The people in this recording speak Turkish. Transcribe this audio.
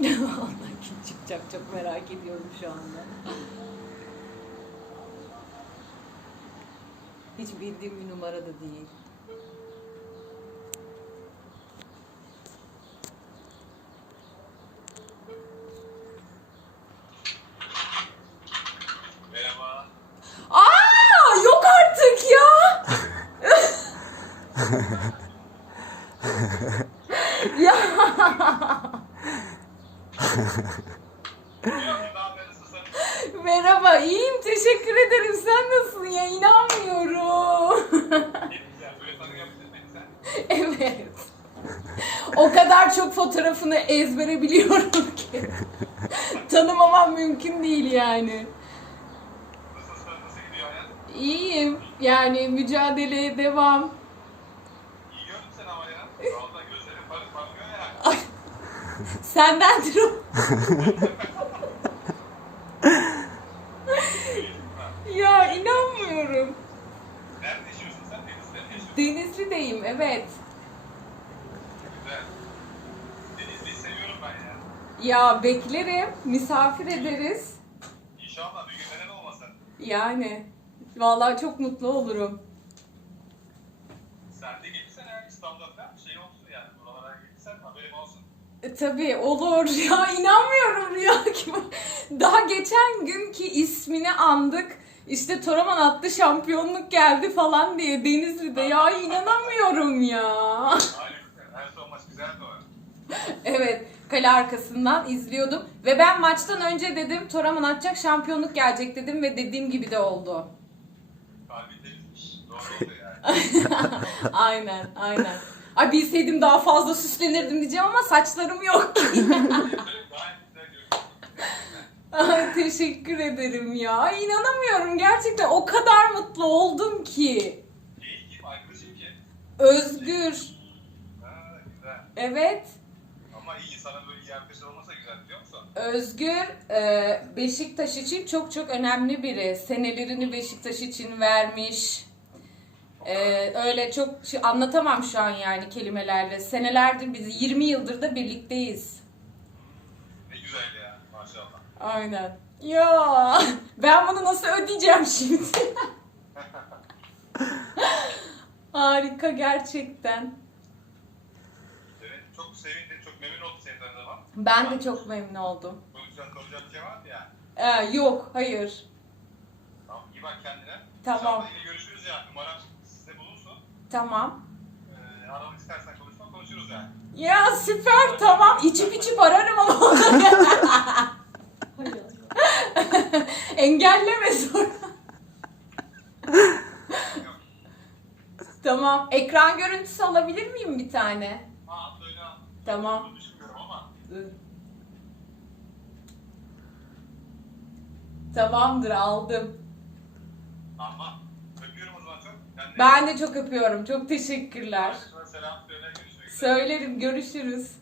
Vallahi kim çıkacak çok merak ediyorum şu anda. Hiç bildiğim bir numara da değil. Merhaba. Aa yok artık ya. ya Merhaba, iyiyim teşekkür ederim sen nasılsın ya inanmıyorum. Evet. O kadar çok fotoğrafını ezbere biliyorum ki. Tanımamam mümkün değil yani. İyiyim. Yani mücadeleye devam. İyi gördüm seni ama ya. Valla gözlerin parık parlıyor ya. Sendendir o. ya inanmıyorum. Nerede yaşıyorsun sen? Denizli'de mi yaşıyorsun? Denizli'deyim evet. Güzel. Seviyorum ben ya. Ya beklerim. Misafir ederiz. İnşallah bir gün neden olmasın. Yani. Vallahi çok mutlu olurum. Sen de gelirsen eğer İstanbul'da falan bir şey olsun yani. Buralara gelirsen haberim olsun. E, tabii olur. Ya inanmıyorum Rüya gibi. Daha geçen günkü ismini andık. İşte Toraman attı şampiyonluk geldi falan diye Denizli'de. Ya inanamıyorum ya. Harika. Her son maç güzeldi o. Evet, kale arkasından izliyordum ve ben maçtan önce dedim Toraman atacak şampiyonluk gelecek dedim ve dediğim gibi de oldu. Kalbin temizmiş. Doğru oldu yani. aynen, aynen. Ay bilseydim daha fazla süslenirdim diyeceğim ama saçlarım yok ki. Daha güzel görünüyor. Ay teşekkür ederim ya. Ay inanamıyorum gerçekten o kadar mutlu oldum ki. Değil kim? Arkadaşım kim? Özgür. Ha güzel. Evet. Ama iyi sana böyle iyi arkadaşlar olmasa güzel biliyor musun? Özgür e, Beşiktaş için çok çok önemli biri. Senelerini Beşiktaş için vermiş. E, öyle çok şey, anlatamam şu an yani kelimelerle. Senelerdir biz 20 yıldır da birlikteyiz. Ne güzel ya maşallah. Aynen. Ya ben bunu nasıl ödeyeceğim şimdi? Harika gerçekten. Evet çok sevindim, çok memnun oldum seni tanıdığıma. Ben de çok memnun oldum. Konuşacağın soracağın bir şey var mı ya? Ee, yok, hayır. Tamam iyi bak kendine. Tamam. İnşallah yine görüşürüz ya. Bulunsun. Tamam. Ee, aramak istersen konuşma konuşuruz yani. Ya süper tamam. İçip içip ararım ama. Engelleme sonra. Tamam. Ekran görüntüsü alabilir miyim bir tane? Ha söyle. Tamam. Düşünmüyorum ama. Tamamdır aldım. Ama Ben de çok öpüyorum. Çok teşekkürler. Selam söyle görüşmek üzere. Söylerim. Görüşürüz.